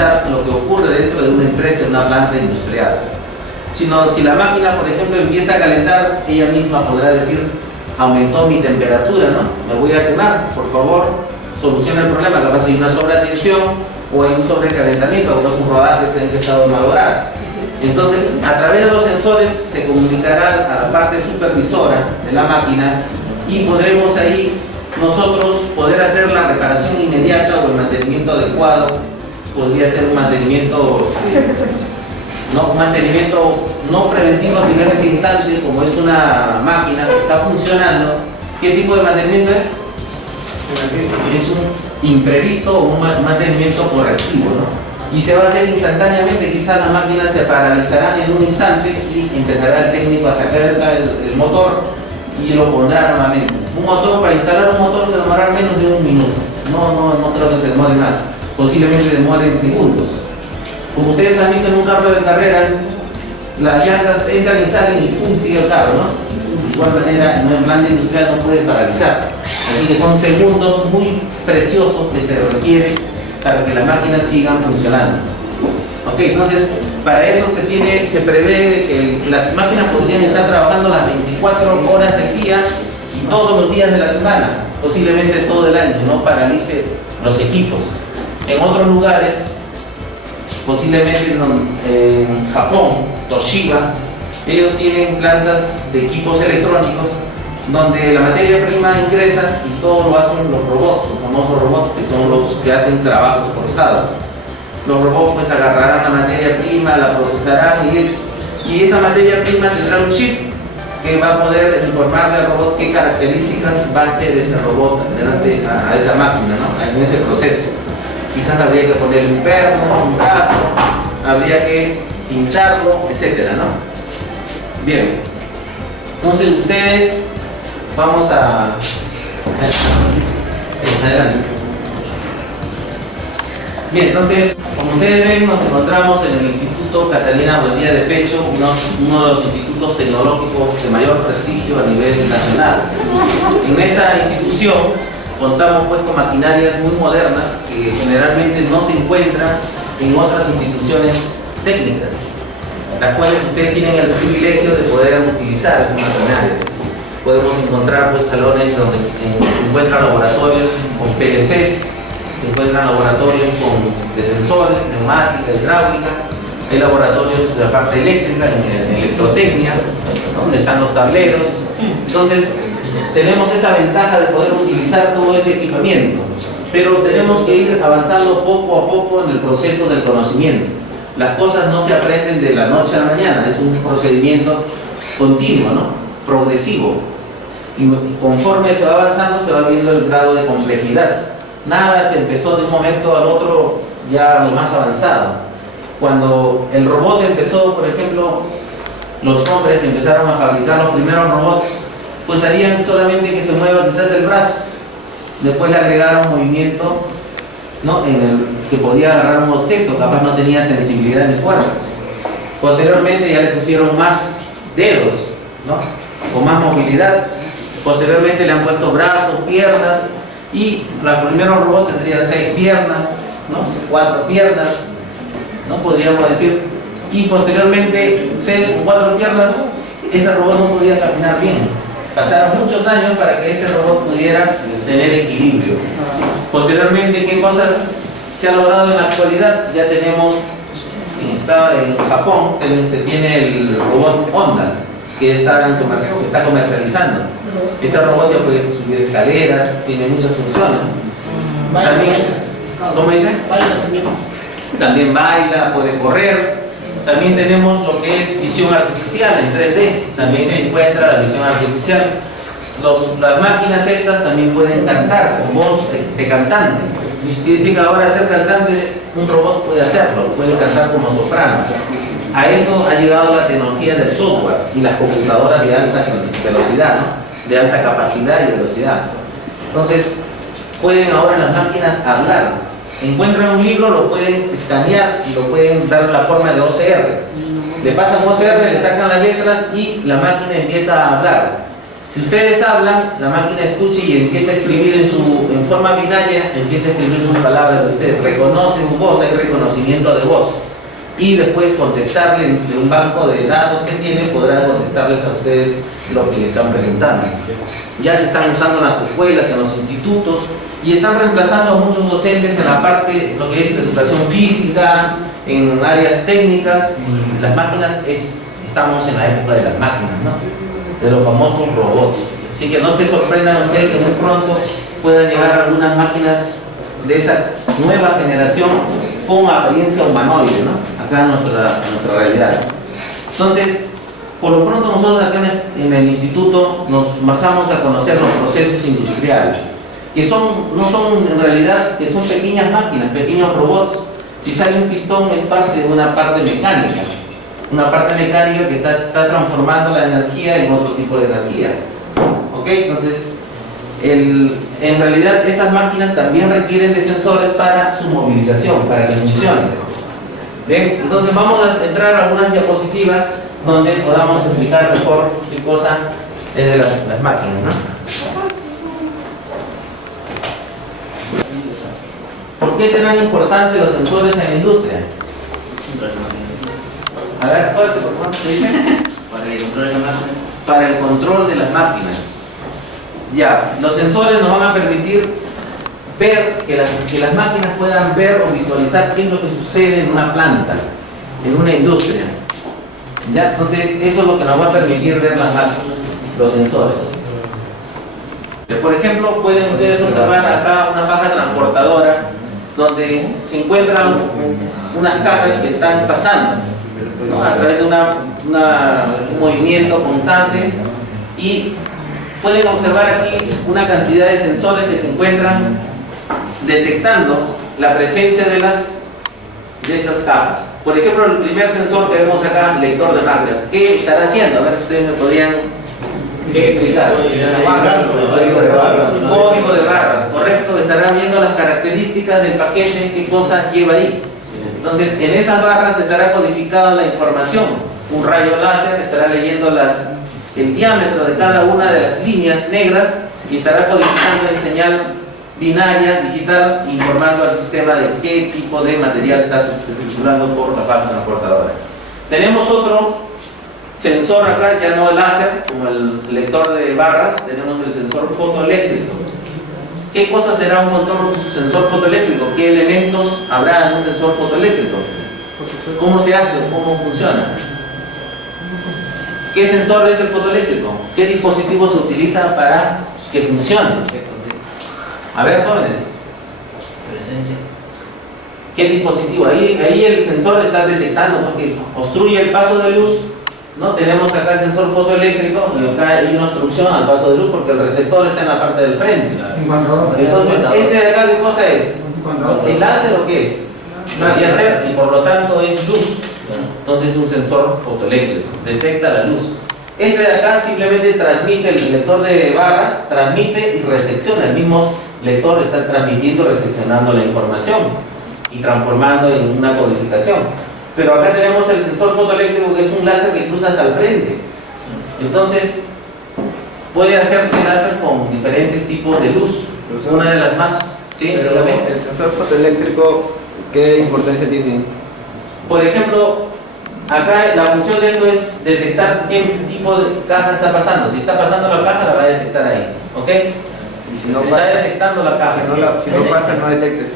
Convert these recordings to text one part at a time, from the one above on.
analizar lo que ocurre dentro de una empresa, de una planta industrial. Sino si la máquina, por ejemplo, empieza a calentar, ella misma podrá decir, aumentó mi temperatura, ¿no? Me voy a quemar, por favor, soluciona el problema. Capaz hay una sobretensión o hay un sobrecalentamiento, o es un rodaje se ha empezado a malograr. Entonces, a través de los sensores se comunicará a la parte supervisora de la máquina y podremos ahí nosotros poder hacer la reparación inmediata o el mantenimiento adecuado. Podría ser un mantenimiento no preventivo, sino en ese instante, como es una máquina que está funcionando. ¿Qué tipo de mantenimiento es? Es un imprevisto o un mantenimiento correctivo, ¿no? Y se va a hacer instantáneamente. Quizás las máquinas se paralizarán en un instante y empezará el técnico a sacar el motor y lo pondrá nuevamente. Un motor, para instalar un motor se demorará menos de un minuto. No creo que se demore más. Posiblemente demore segundos. Como ustedes han visto en un carro de carrera, las llantas entran y salen y ¡pum! Sigue el carro, ¿no? De igual manera, en planta industrial no puede paralizar. Así que son segundos muy preciosos que se requieren para que las máquinas sigan funcionando. Ok, entonces, para eso se prevé que las máquinas podrían estar trabajando las 24 horas del día y todos los días de la semana, posiblemente todo el año, no paralice los equipos. En otros lugares, posiblemente en Japón, Toshiba, ellos tienen plantas de equipos electrónicos donde la materia prima ingresa y todo lo hacen los robots, los famosos robots que son los que hacen trabajos forzados. Los robots pues agarrarán la materia prima, la procesarán y esa materia prima tendrá un chip que va a poder informarle al robot qué características va a hacer ese robot delante a esa máquina, ¿no? En ese proceso. Quizás habría que poner un perno, un brazo, habría que pincharlo, etcétera, ¿no? Bien. Entonces ustedes, vamos a... Adelante. Bien, entonces, como ustedes ven, nos encontramos en el Instituto Catalina Buendía de Pecho, uno de los institutos tecnológicos de mayor prestigio a nivel nacional. En esta institución contamos pues con maquinarias muy modernas que generalmente no se encuentran en otras instituciones técnicas, las cuales ustedes tienen el privilegio de poder utilizar esas maquinarias. Podemos encontrar pues salones donde se encuentran laboratorios con PLCs, se encuentran laboratorios de sensores, neumática, hidráulica, hay laboratorios de la parte eléctrica, en electrotecnia, donde están los tableros. Entonces, tenemos esa ventaja de poder utilizar todo ese equipamiento, pero tenemos que ir avanzando poco a poco en el proceso del conocimiento. Las cosas no se aprenden de la noche a la mañana, es un procedimiento continuo, ¿no? Progresivo. Y conforme se va avanzando, se va viendo el grado de complejidad. Nada se empezó de un momento al otro ya lo más avanzado. Cuando el robot empezó, por ejemplo, los hombres que empezaron a fabricar los primeros robots, pues harían solamente que se mueva quizás el brazo. Después le agregaron movimiento, ¿no? Que podía agarrar un objeto, capaz no tenía sensibilidad ni fuerza. Posteriormente ya le pusieron más dedos, ¿no? Con más movilidad. Posteriormente le han puesto brazos, piernas, y los primeros robots tendrían 6 piernas, ¿no? 4 piernas, ¿no? Podríamos decir. Y posteriormente, usted con 4 piernas, ese robot no podía caminar bien. Pasaron muchos años para que este robot pudiera tener equilibrio. Posteriormente, ¿qué cosas se ha logrado en la actualidad? Ya tenemos, en Japón, se tiene el robot Honda, que se está comercializando. Este robot ya puede subir escaleras, tiene muchas funciones. También, ¿cómo dice? También baila, puede correr. También tenemos lo que es visión artificial en 3D, también se encuentra la visión artificial. Las máquinas estas también pueden cantar con voz de cantante. Quiere decir que ahora ser cantante, un robot puede hacerlo, puede cantar como soprano. A eso ha llegado la tecnología del software y las computadoras de alta velocidad, ¿no? De alta capacidad y velocidad. Entonces, pueden ahora las máquinas hablar. Encuentran un libro, lo pueden escanear y lo pueden dar la forma de OCR. Le pasan OCR, le sacan las letras y la máquina empieza a hablar. Si ustedes hablan, la máquina escucha y empieza a escribir en forma binaria, empieza a escribir sus palabras de ustedes, reconoce su voz, hay reconocimiento de voz. Y después contestarle de un banco de datos que tiene, podrá contestarles a ustedes lo que le están presentando. Ya se están usando en las escuelas, en los institutos, y están reemplazando a muchos docentes en la parte, lo que es educación física, en áreas técnicas. Las máquinas, estamos en la época de las máquinas, ¿no? De los famosos robots. Así que no se sorprendan ustedes que muy pronto puedan llegar algunas máquinas de esa nueva generación con apariencia humanoide, ¿no? Acá en nuestra realidad. Entonces, por lo pronto nosotros acá en el instituto nos basamos a conocer los procesos industriales, que no son en realidad, que son pequeñas máquinas, pequeños robots. Si sale un pistón es parte de una parte mecánica que está transformando la energía en otro tipo de energía. ¿Ok? Entonces, en realidad estas máquinas también requieren de sensores para su movilización, para que funcionen. Bien, entonces vamos a entrar a algunas diapositivas donde podamos explicar mejor qué cosa es de las máquinas, ¿no? ¿Por qué serán importantes los sensores en la industria? A ver, fuerte, por favor, ¿qué dice? Para el control de las máquinas. Para el control de las máquinas. Ya, los sensores nos van a permitir ver, que las máquinas puedan ver o visualizar qué es lo que sucede en una planta, en una industria. ¿Ya? Entonces, eso es lo que nos va a permitir ver las máquinas, los sensores. Por ejemplo, pueden ustedes observar acá una faja transportadora donde se encuentran unas cajas que están pasando, ¿no? A través de un movimiento constante, y pueden observar aquí una cantidad de sensores que se encuentran detectando la presencia de estas cajas. Por ejemplo, el primer sensor que vemos acá, lector de marcas. ¿Qué estará haciendo? A ver, ustedes me podrían explicar. Código de barras, correcto. Estará viendo las características del paquete, qué cosas lleva ahí. Entonces, en esas barras estará codificada la información. Un rayo láser estará leyendo el diámetro de cada una de las líneas negras y estará codificando en señal binaria, digital, informando al sistema de qué tipo de material está circulando por la faja transportadora. Tenemos otro sensor acá, ya no el láser, como el lector de barras, tenemos el sensor fotoeléctrico. ¿Qué cosa será un sensor fotoeléctrico? ¿Qué elementos habrá en un sensor fotoeléctrico? ¿Cómo se hace? ¿Cómo funciona? ¿Qué sensor es el fotoeléctrico? ¿Qué dispositivo se utiliza para que funcione? A ver, jóvenes. Presencia. ¿Qué dispositivo? Ahí el sensor está detectando porque obstruye el paso de luz, ¿no? Tenemos acá el sensor fotoeléctrico y acá hay una obstrucción al paso de luz porque el receptor está en la parte del frente. Entonces, ¿este de acá qué cosa es? ¿El láser o qué es? Láser, y por lo tanto es luz. Entonces es un sensor fotoeléctrico, detecta la luz. Este de acá simplemente transmite, el lector de barras transmite y recepciona. El mismo lector está transmitiendo y recepcionando la información y transformando en una codificación. Pero acá tenemos el sensor fotoeléctrico, que es un láser que cruza hasta el frente. Entonces puede hacerse láser con diferentes tipos de luz. Una de las más, ¿sí? Pero el sensor fotoeléctrico, ¿qué importancia tiene? Por ejemplo, acá la función de esto es detectar qué tipo de caja está pasando. Si está pasando la caja, la va a detectar ahí, ¿ok? Y si no Se pasa, está detectando la caja. si no pasa, no detectes.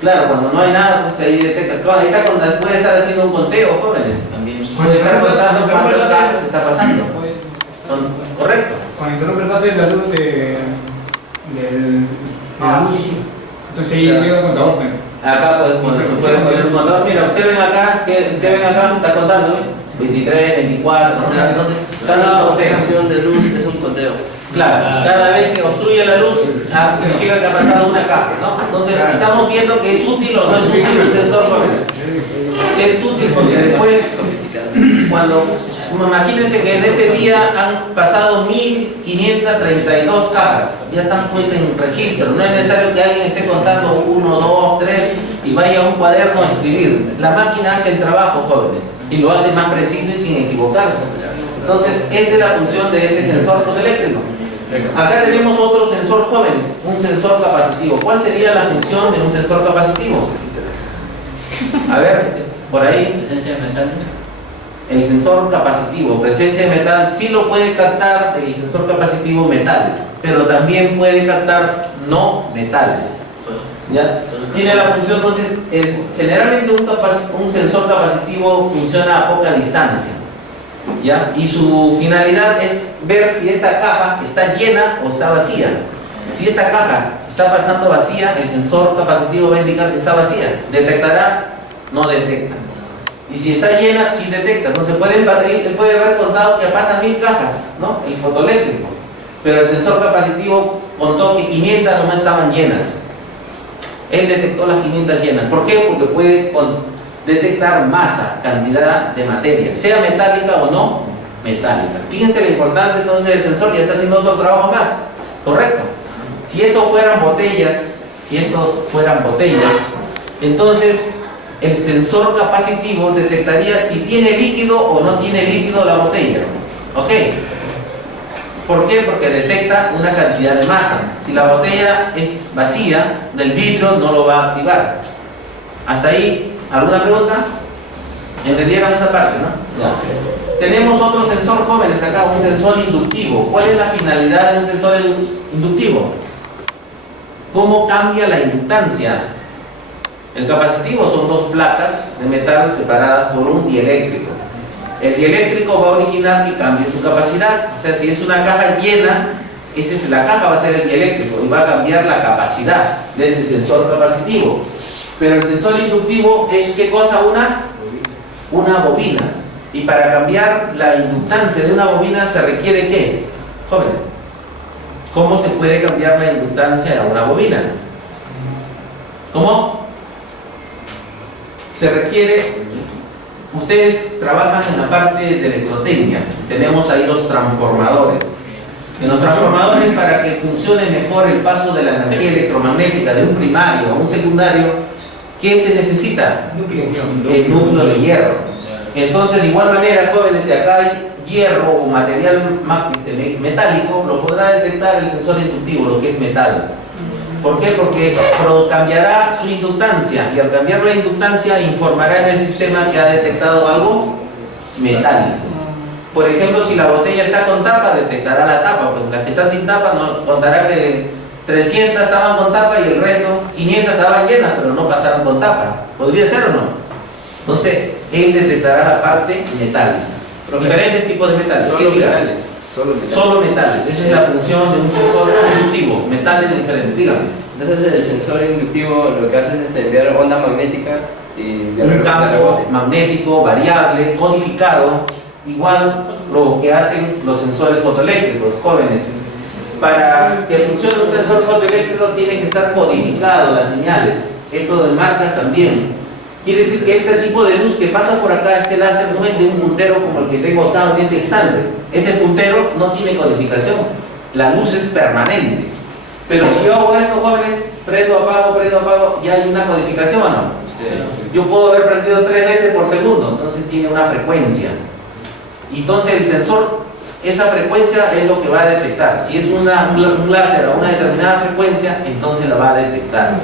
Claro, cuando no hay nada, pues ahí detecta. Claro, ahí está, puede estar haciendo un conteo, jóvenes. También. Puede estar contando cuántas cajas está pasando. ¿Correcto? Cuando interrumpe el paso de la luz de la luz, entonces ahí queda el contador. Acá se puede poner un contador. Mira, observen acá, ¿qué ven acá? Está contando, ¿eh? 23, 24, o sea, entonces cada Obtención de luz es un conteo. Claro, cada vez que obstruye la luz significa que ha pasado una caja, ¿no? Entonces estamos viendo que es útil o no es útil el sensor jóvenes. Si es útil porque después, cuando, imagínense que en ese día han pasado 1532 cajas, ya están pues en registro, no es necesario que alguien esté contando 1, 2, 3 y vaya a un cuaderno a escribir. La máquina hace el trabajo, jóvenes, y lo hace más preciso y sin equivocarse. Entonces, esa es la función de ese sensor fotoeléctrico. Acá tenemos otro sensor jóvenes, un sensor capacitivo. ¿Cuál sería la función de un sensor capacitivo? A ver, por ahí. Presencia de metal. El sensor capacitivo, presencia de metal, sí lo puede captar el sensor capacitivo metales, pero también puede captar no metales. ¿Ya? Tiene la función, entonces, generalmente un sensor capacitivo funciona a poca distancia. ¿Ya? Y su finalidad es ver si esta caja está llena o está vacía. Si esta caja está pasando vacía, el sensor capacitivo va a indicar que está vacía. ¿Detectará? No detecta. Y si está llena, sí detecta. Entonces él puede haber contado que pasan 1000 cajas, ¿no? El fotoeléctrico. Pero el sensor capacitivo contó que 500 nomás estaban llenas. Él detectó las 500 llenas. ¿Por qué? Porque puede detectar masa, cantidad de materia, sea metálica o no metálica. Fíjense la importancia entonces del sensor, ya está haciendo otro trabajo más. ¿Correcto? Si esto fueran botellas, entonces el sensor capacitivo detectaría si tiene líquido o no tiene líquido la botella. ¿Ok? ¿Por qué? Porque detecta una cantidad de masa. Si la botella es vacía, del vidrio no lo va a activar. ¿Hasta ahí? ¿Alguna pregunta? ¿Entendieron esa parte, no? Ya. Tenemos otro sensor jóvenes acá, un sensor inductivo. ¿Cuál es la finalidad de un sensor inductivo? ¿Cómo cambia la inductancia? El capacitivo son dos placas de metal separadas por un dieléctrico. El dieléctrico va a originar que cambie su capacidad. O sea, si es una caja llena, la caja va a ser el dieléctrico y va a cambiar la capacidad del sensor capacitivo. Pero el sensor inductivo es ¿qué cosa? Una bobina. Y para cambiar la inductancia de una bobina se requiere ¿qué? Jóvenes, ¿cómo se puede cambiar la inductancia a una bobina? ¿Cómo? Se requiere, ustedes trabajan en la parte de electrotecnia, tenemos ahí los transformadores. En los transformadores, para que funcione mejor el paso de la energía electromagnética de un primario a un secundario, ¿qué se necesita? El núcleo de hierro. Entonces, de igual manera, jóvenes, si acá hay hierro o material metálico, lo podrá detectar el sensor inductivo, lo que es metal. ¿Por qué? Porque cambiará su inductancia, y al cambiar la inductancia informará en el sistema que ha detectado algo metálico. Por ejemplo, si la botella está con tapa, detectará la tapa, pues la que está sin tapa no contará que 300 estaban con tapa y el resto, 500 estaban llenas, pero no pasaron con tapa. ¿Podría ser o no? Entonces, él detectará la parte metálica. Diferentes tipos de metales. Solo Sí, metales. Solo metales. Esa es la función de un sensor inductivo. Metales diferentes. Dígame. Entonces el sensor inductivo lo que hace es enviar onda magnética y Un campo magnético variable, codificado, igual lo que hacen los sensores fotoeléctricos, jóvenes. Para que funcione un sensor fotoeléctrico tiene que estar codificado las señales. Esto de marcas también. Quiere decir que este tipo de luz que pasa por acá, este láser, no es de un puntero como el que tengo acá en este instante. Este puntero no tiene codificación. La luz es permanente. Pero si yo hago esto, jóvenes, prendo, apago, ya hay una codificación o no. Yo puedo haber prendido 3 veces por segundo, entonces tiene una frecuencia. Entonces el sensor, esa frecuencia es lo que va a detectar. Si es un láser a una determinada frecuencia, entonces la va a detectar.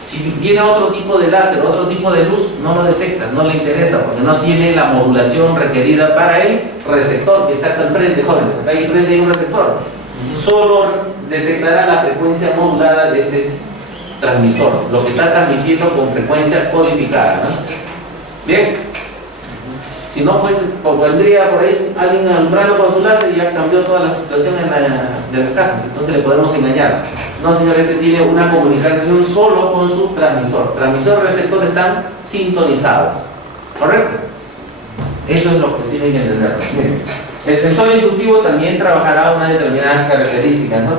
Si viene otro tipo de láser, otro tipo de luz, no lo detecta, no le interesa, porque no tiene la modulación requerida para el receptor que está acá al frente, jóvenes. Acá al frente hay un receptor. Solo detectará la frecuencia modulada de este transmisor, lo que está transmitiendo con frecuencia codificada, ¿no? Bien. Si no, pues vendría por ahí alguien alumbrando con su láser y ya cambió toda la situación de las cajas. Entonces le podemos engañar. No, señor, este tiene una comunicación solo con su transmisor. Transmisor y receptor están sintonizados. ¿Correcto? Eso es lo que tienen que entender. Bien. El sensor inductivo también trabajará una determinadas características, ¿no?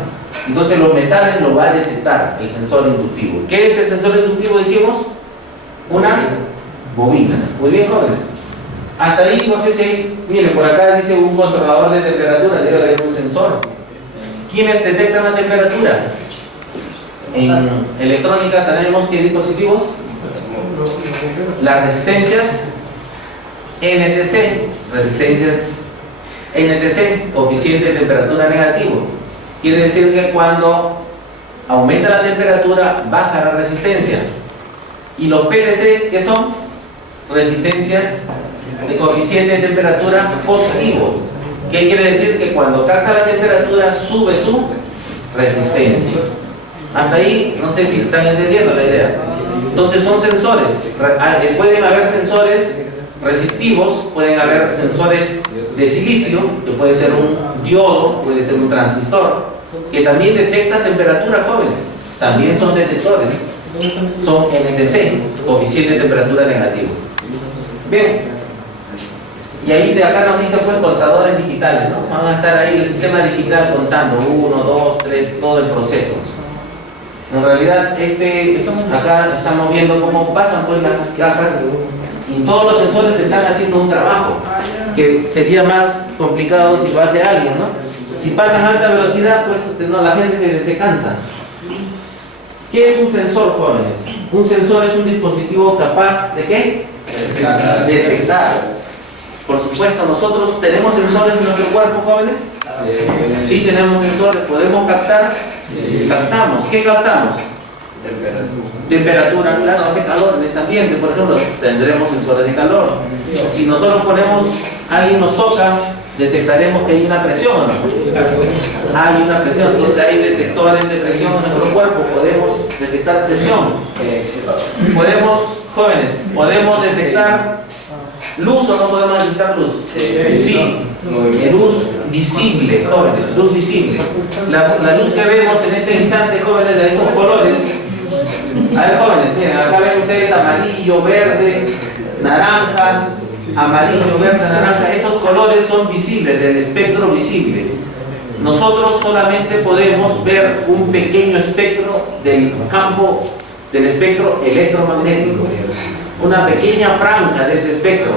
Entonces los metales lo va a detectar el sensor inductivo. ¿Qué es el sensor inductivo? Dijimos, una bobina. Muy bien, jóvenes. Hasta ahí, no sé si, miren, por acá dice un controlador de temperatura, debe haber un sensor. ¿Quiénes detectan la temperatura? En electrónica tenemos ¿qué dispositivos? Las resistencias NTC, resistencias NTC, coeficiente de temperatura negativo. Quiere decir que cuando aumenta la temperatura, baja la resistencia. Y los PTC, ¿qué son? Resistencias de coeficiente de temperatura positivo. ¿Qué quiere decir? Que cuando capta la temperatura, sube su resistencia. Hasta ahí, no sé si están entendiendo la idea. Entonces son sensores. Pueden haber sensores resistivos, pueden haber sensores de silicio, que puede ser un diodo, puede ser un transistor, que también detecta temperatura, jóvenes. También son detectores. Son NTC, coeficiente de temperatura negativo. Bien. Y ahí de acá nos dice pues contadores digitales, ¿no? Van a estar ahí el sistema digital contando 1, 2, 3, todo el proceso. En realidad, acá estamos viendo cómo pasan pues las cajas y todos los sensores están haciendo un trabajo que sería más complicado si lo hace alguien, ¿no? Si pasan a alta velocidad, pues no, la gente se cansa. ¿Qué es un sensor, jóvenes? Un sensor es un dispositivo capaz de ¿qué? Detectar. Por supuesto, nosotros tenemos sensores en nuestro cuerpo, jóvenes. Sí, tenemos sensores, podemos captar. Captamos. ¿Qué captamos? Temperatura, claro, hace calor en este ambiente, por ejemplo, tendremos sensores de calor. Si nosotros alguien nos toca, detectaremos que hay una presión, ¿no? Hay una presión, entonces hay detectores de presión en nuestro cuerpo, podemos detectar presión. Podemos detectar luz o no podemos detectar luz. Sí, luz visible, jóvenes, luz visible. La luz que vemos en este instante, jóvenes, de estos colores. A ver, jóvenes, miren, acá ven ustedes amarillo, verde, naranja, amarillo, verde, naranja. Estos colores son visibles, del espectro visible. Nosotros solamente podemos ver un pequeño espectro del campo, del espectro electromagnético. Una pequeña franja de ese espectro.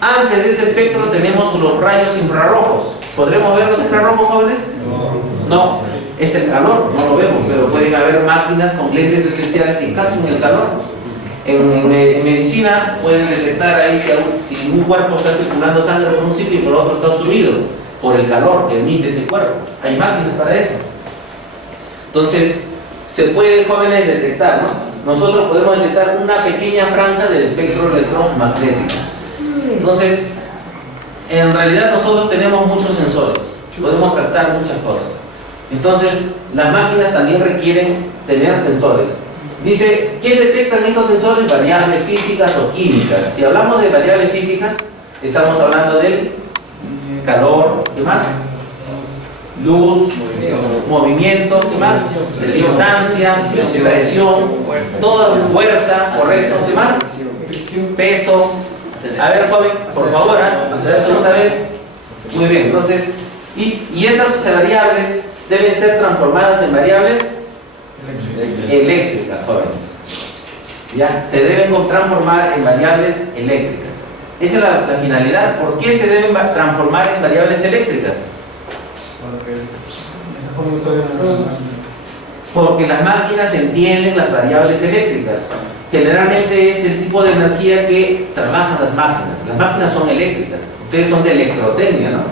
Antes de ese espectro tenemos los rayos infrarrojos. ¿Podremos ver los infrarrojos, jóvenes? No, es el calor, no lo vemos, pero pueden haber máquinas con lentes especiales que captan el calor. En medicina pueden detectar ahí si un cuerpo está circulando sangre por un sitio y por otro está obstruido por el calor que emite ese cuerpo. Hay máquinas para eso. Entonces, se puede, jóvenes, detectar, ¿no? Nosotros podemos detectar una pequeña franja del espectro electromagnético. Entonces, en realidad nosotros tenemos muchos sensores, podemos captar muchas cosas. Entonces, las máquinas también requieren tener sensores. Dice, ¿qué detectan estos sensores? Variables físicas o químicas. Si hablamos de variables físicas, estamos hablando del calor, ¿qué más? Luz, movimiento, ¿qué más? Distancia, presión, toda fuerza, correcto, ¿qué más? Peso. A ver, joven, por favor, la segunda vez. Muy bien, entonces, y estas variables deben ser transformadas en variables eléctricas, jóvenes. ¿Ya? Se deben transformar en variables eléctricas. Esa es la finalidad. ¿Por qué se deben transformar en variables eléctricas? Porque las máquinas entienden las variables eléctricas. Generalmente es el tipo de energía que trabajan las máquinas. Las máquinas son eléctricas. Ustedes son de electrotecnia, ¿no?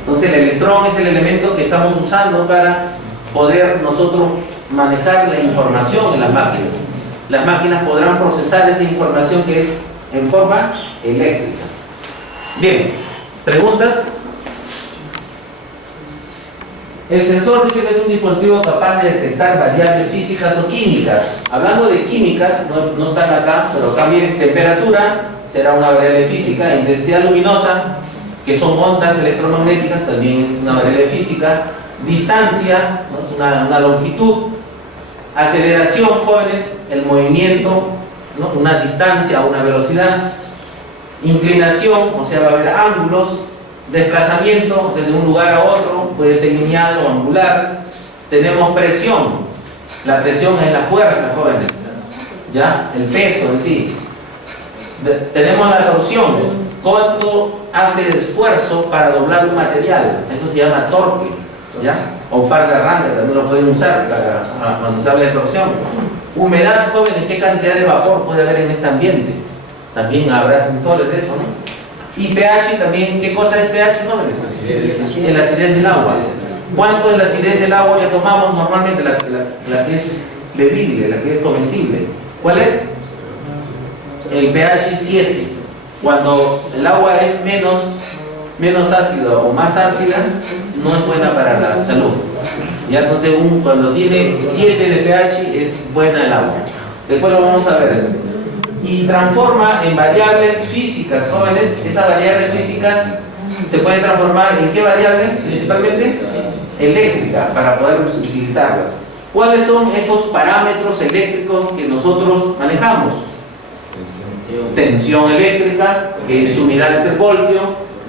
Entonces el electrón es el elemento que estamos usando para poder nosotros manejar la información en las máquinas. Las máquinas podrán procesar esa información que es en forma eléctrica. Bien, ¿preguntas? El sensor dice que es un dispositivo capaz de detectar variables físicas o químicas. Hablando de químicas, no están acá, pero también temperatura será una variable física, intensidad luminosa, que son ondas electromagnéticas, también es una variable física, distancia, ¿no? Es una longitud, aceleración, jóvenes, el movimiento, ¿no? Una distancia o una velocidad, inclinación, o sea, va a haber ángulos, desplazamiento, o sea, de un lugar a otro, puede ser lineal o angular. Tenemos presión, la presión es la fuerza, jóvenes, ¿ya? El peso en sí. Tenemos la torsión, cuánto hace el esfuerzo para doblar un material, eso se llama torque, ¿ya? O par de arranque, también lo pueden usar cuando se habla de torsión. Humedad, jóvenes, ¿qué cantidad de vapor puede haber en este ambiente? También habrá sensores de eso, ¿no? Y pH también, ¿qué cosa es pH, jóvenes? El acidez del agua. ¿Cuánto es la acidez del agua que tomamos normalmente, la que es bebible, la que es comestible? ¿Cuál es? El pH 7. Cuando el agua es menos ácida o más ácida, no es buena para la salud. Ya, entonces cuando tiene 7 de pH es buena el agua. Después lo vamos a ver. Y transforma en variables físicas, jóvenes. Esas variables físicas se pueden transformar en ¿qué variable? Principalmente eléctrica, para poder utilizarlas. ¿Cuáles son esos parámetros eléctricos que nosotros manejamos? Tensión eléctrica, que su unidad es el voltio;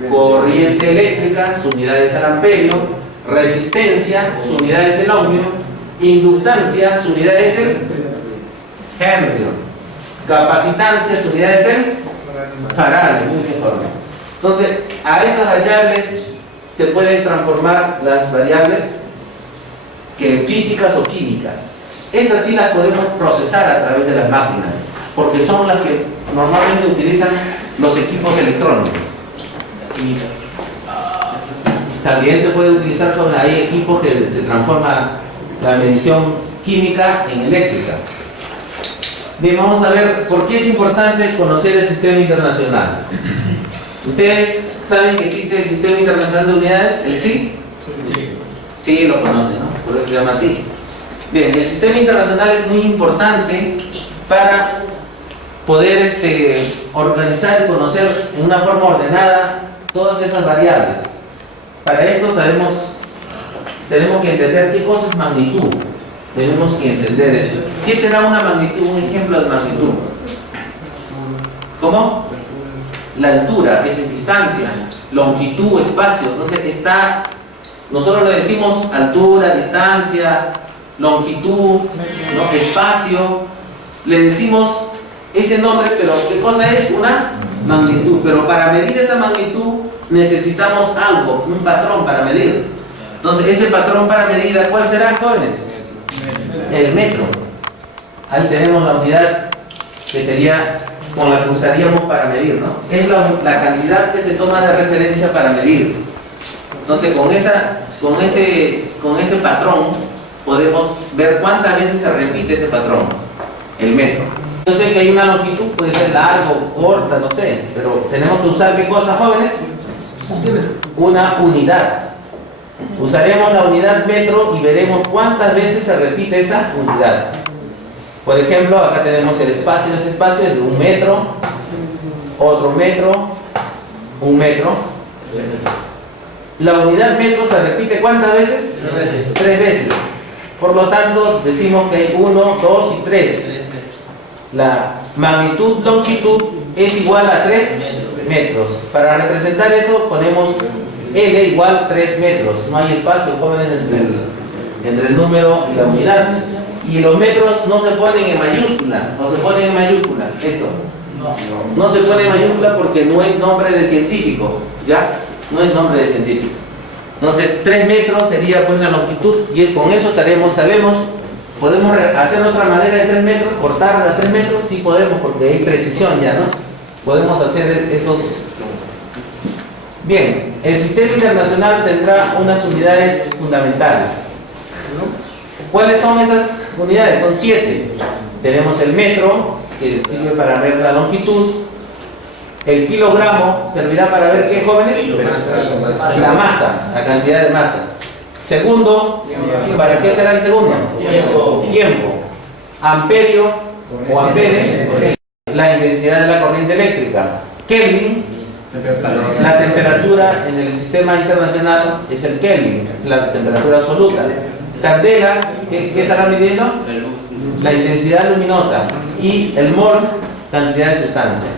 corriente eléctrica, su unidad es el amperio; resistencia, su unidad es el ohmio; inductancia, su unidad es el Henry; capacitancia, su unidad es el Faraday. Muy bien, joven. Entonces, a esas variables se pueden transformar las variables físicas o químicas. Estas sí las podemos procesar a través de las máquinas, porque son las que normalmente utilizan los equipos electrónicos. También se puede utilizar, hay equipos que se transforma la medición química en eléctrica. Bien, vamos a ver por qué es importante conocer el sistema internacional. ¿Ustedes saben que existe el Sistema Internacional de Unidades? ¿El SI? Sí, lo conocen, ¿no? Por eso se llama así. Bien, el sistema internacional es muy importante para poder organizar y conocer en una forma ordenada todas esas variables. Para esto tenemos que entender qué cosa es magnitud. Tenemos que entender eso. ¿Qué será una magnitud? Un ejemplo de magnitud. ¿Cómo? La altura es en distancia, longitud, espacio. Entonces nosotros le decimos altura, distancia, longitud, ¿no? Espacio. Le decimos ese nombre, pero ¿qué cosa es? Una magnitud. Pero para medir esa magnitud necesitamos algo, un patrón para medir. Entonces ese patrón para medida, ¿cuál será, jóvenes? El metro. Ahí tenemos la unidad que sería con la que usaríamos para medir, ¿no? Es la cantidad que se toma de referencia para medir. Entonces con ese patrón podemos ver cuántas veces se repite ese patrón, el metro. Yo sé que hay una longitud, puede ser largo, corta, no sé, pero tenemos que usar ¿qué cosa, jóvenes? Una unidad. Usaremos la unidad metro y veremos cuántas veces se repite esa unidad. Por ejemplo, acá tenemos el espacio. Ese espacio es de 1 metro, otro metro, 1 metro. La unidad metro se repite ¿cuántas veces? 3 veces. Por lo tanto, decimos que hay 1, 2 y 3. La magnitud longitud es igual a 3 metros. Para representar eso ponemos L igual 3 metros. No hay espacio, jóvenes, entre el número y la unidad. Y los metros no se ponen en mayúscula, o se ponen en mayúscula. Esto no se pone en mayúscula porque no es nombre de científico, ¿ya? No es nombre de científico. Entonces 3 metros sería pues la longitud, y con eso sabemos. ¿Podemos hacer otra madera de 3 metros? ¿Cortarla a 3 metros? Sí podemos, porque hay precisión ya, ¿no? Podemos hacer esos. Bien, el sistema internacional tendrá unas unidades fundamentales. ¿Cuáles son esas unidades? Son 7. Tenemos el metro, que sirve para ver la longitud. El kilogramo servirá para ver qué, jóvenes, la masa, la cantidad de masa. Segundo, ¿para qué será el segundo? Tiempo. Amperio o ampere, la intensidad de la corriente eléctrica. Kelvin, la temperatura en el sistema internacional es el Kelvin, es la temperatura absoluta. Candela, ¿qué estará midiendo? La intensidad luminosa. Y el mol, cantidad de sustancia.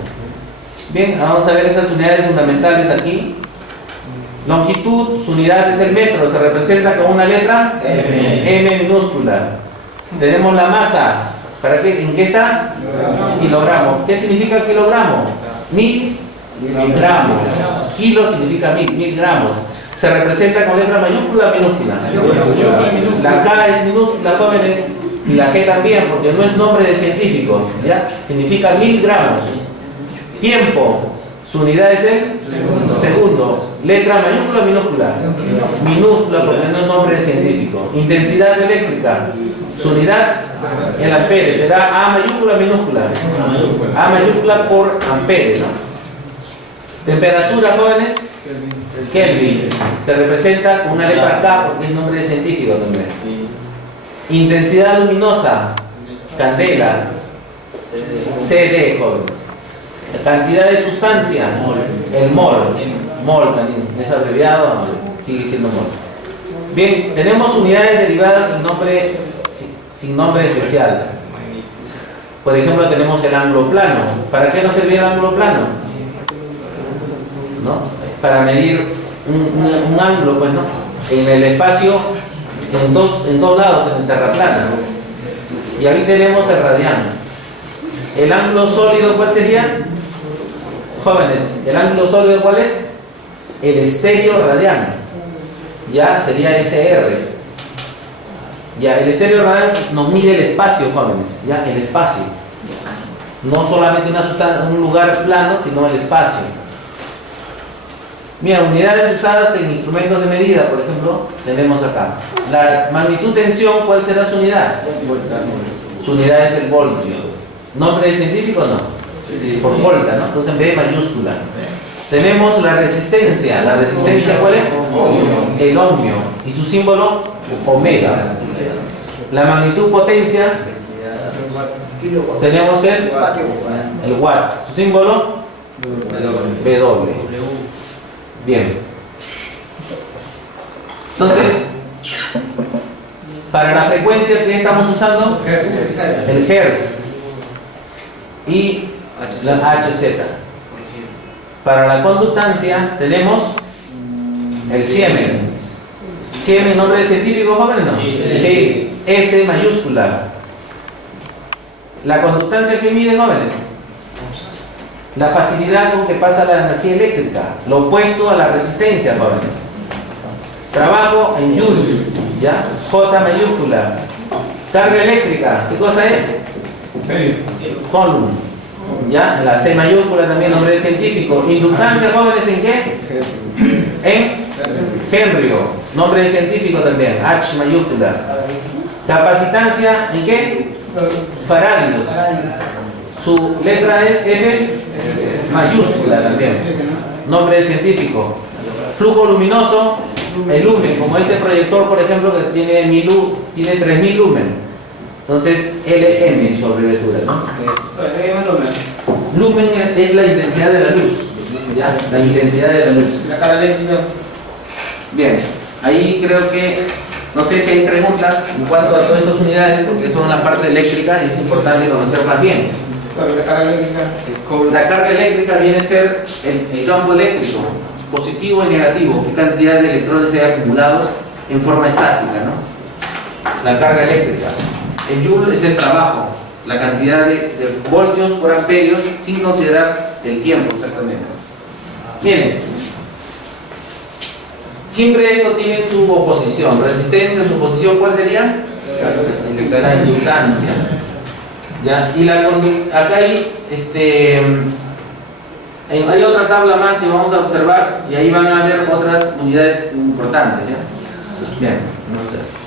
Bien, vamos a ver esas unidades fundamentales aquí. Longitud, su unidad es el metro, se representa con una letra M minúscula. Tenemos la masa, ¿para qué? ¿En qué está? Kilogramo. ¿Qué significa kilogramo? 1000 gramos. Kilo significa 1000 gramos. Se representa con letra mayúscula o minúscula. La K es minúscula, jóvenes, y la G también, porque no es nombre de científico, ¿ya? Significa 1000 gramos. Tiempo. Su unidad es el segundo. Letra mayúscula o minúscula. Minúscula porque no es nombre científico. Intensidad eléctrica. Su unidad en amperes. Será A mayúscula o minúscula. A mayúscula por amperes, ¿no? Temperatura, jóvenes. Kelvin. Se representa con una letra K porque es nombre científico también. Intensidad luminosa. Candela. CD, jóvenes. Cantidad de sustancia. El mol. Mol también. Es abreviado, sigue siendo mol. Bien, tenemos unidades derivadas sin nombre especial. Por ejemplo, tenemos el ángulo plano. ¿Para qué nos servía el ángulo plano? ¿No? Para medir un ángulo, pues, ¿no? En el espacio, en dos lados, en el terraplano. Y aquí tenemos el radiano. El ángulo sólido, ¿cuál sería? Jóvenes, ¿el ángulo sólido cuál es? El estéreo radiano. Ya sería SR. Ya, el estéreo radiano nos mide el espacio, jóvenes. Ya, el espacio. No solamente un lugar plano, sino el espacio. Mira, unidades usadas en instrumentos de medida, por ejemplo, tenemos acá. La magnitud tensión, ¿cuál será su unidad? Su unidad es el voltio. ¿Nombre científico o no? Por volta, ¿no? Entonces en vez de mayúscula. Tenemos la resistencia. ¿La resistencia cuál es? El ohmio. ¿Y su símbolo? Omega. La magnitud potencia. Tenemos el watt. ¿Su símbolo? W. Bien. Entonces, para la frecuencia que estamos usando, el Hertz y la HZ. Para la conductancia tenemos el Siemens. ¿Siemens nombre científico, jóvenes? No. Sí. S mayúscula. La conductancia que mide, jóvenes. La facilidad con que pasa la energía eléctrica. Lo opuesto a la resistencia, jóvenes. Trabajo en joules. ¿Ya? J mayúscula. Carga eléctrica. ¿Qué cosa es? Coulomb. ¿Ya? La C mayúscula también, nombre científico. Inductancia, jóvenes, ¿en qué? En Henrio. Nombre científico también. H mayúscula. Capacitancia, ¿en qué? Faradios. Su letra es F mayúscula también. Nombre científico. Flujo luminoso, el lumen, como este proyector, por ejemplo, que tiene 3000 lumen. Entonces, LM su abreviatura, ¿no? Lumen es la intensidad de la luz. ¿Ya? La intensidad de la luz. Bien, ahí creo que, no sé si hay preguntas en cuanto a todas estas unidades, porque son la parte eléctrica y es importante conocerlas bien. La carga eléctrica viene a ser el campo eléctrico, positivo y negativo, qué cantidad de electrones se hay acumulados en forma estática, ¿no? La carga eléctrica. El joule es el trabajo, la cantidad de voltios por amperios sin considerar el tiempo exactamente. Miren, siempre esto tiene su oposición. Resistencia, su oposición, ¿cuál sería? La inductancia. ¿Ya? Y acá hay otra tabla más que vamos a observar y ahí van a ver otras unidades importantes. ¿Ya? Bien, vamos a ver.